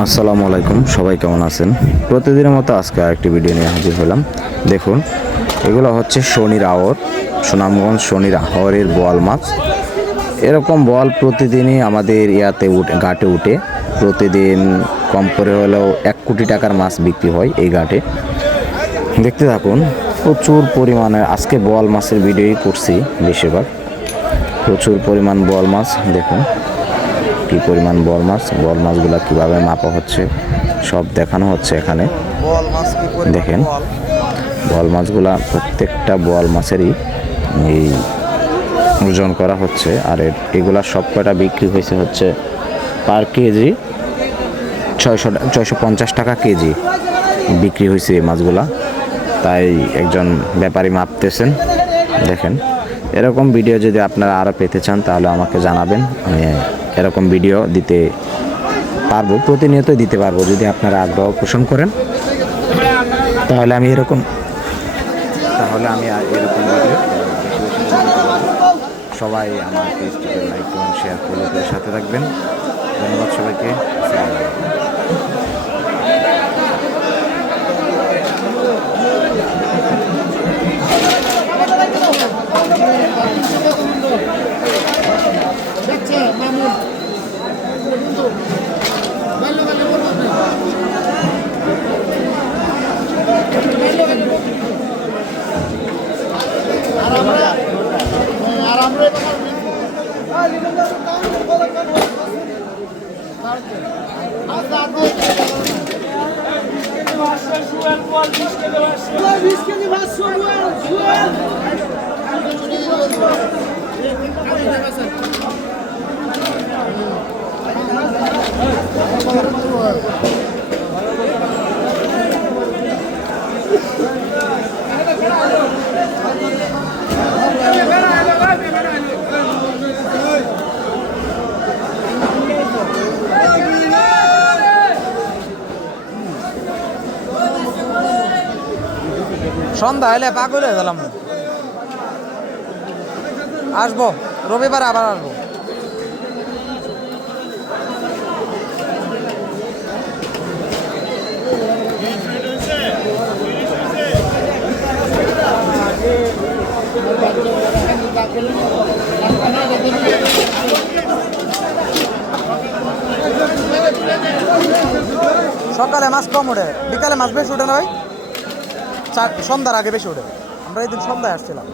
আসসালামু আলাইকুম, সবাই কেমন আছেন? প্রতিদিনের মতো আজকে আরেকটি ভিডিও নিয়ে হাজির হলাম। দেখুন, এগুলো হচ্ছে শনির আওর, সুনামগঞ্জ শনির আওরের বোয়াল মাছ। এরকম বোয়াল প্রতিদিনই আমাদের ঘাটে উঠে। প্রতিদিন কম করে হলেও 1 কোটি টাকার মাছ বিক্রি হয় এই ঘাটে। দেখতে থাকুন, প্রচুর পরিমাণে আজকে বোয়াল মাছের ভিডিওই করছি বেশিরভাগ। প্রচুর পরিমাণ বোয়াল মাছ, দেখুন কি পরিমাণ বোয়াল মাছগুলো কীভাবে মাপা হচ্ছে সব দেখানো হচ্ছে এখানে। দেখেন বোয়াল মাছগুলা, প্রত্যেকটা বোয়াল মাছেরই এই ওজন করা হচ্ছে। আর এগুলা সব কয়টা বিক্রি হয়েছে হচ্ছে পার কেজি 650 টাকা কেজি বিক্রি হয়েছে এই মাছগুলা। তাই একজন ব্যাপারী মাপতেছেন। দেখেন, এরকম ভিডিও যদি আপনারা আরও পেতে চান তাহলে আমাকে জানাবেন। আমি এরকম ভিডিও দিতে পারবো, প্রতিনিয়তই দিতে পারবো। যদি আপনারা আগ্রহ পোষণ করেন তাহলে আমি এরকম ভিডিও সবাই আমার পেজটিকে লাইক এবং শেয়ার ফলো করে সাথে থাকবেন। ধন্যবাদ সবাইকে। সন্ধ্যা হলে পাগল হয়ে গেলাম। আসবো রবিবার, আবার আসবো। সকালে মাছ কম ওঠে, বিকালে মাছ বেশি ওঠে না ভাই। সন্ধ্যার আগে বেশি ওঠে। আমরা এই দিন সন্ধ্যায় আসছিলাম।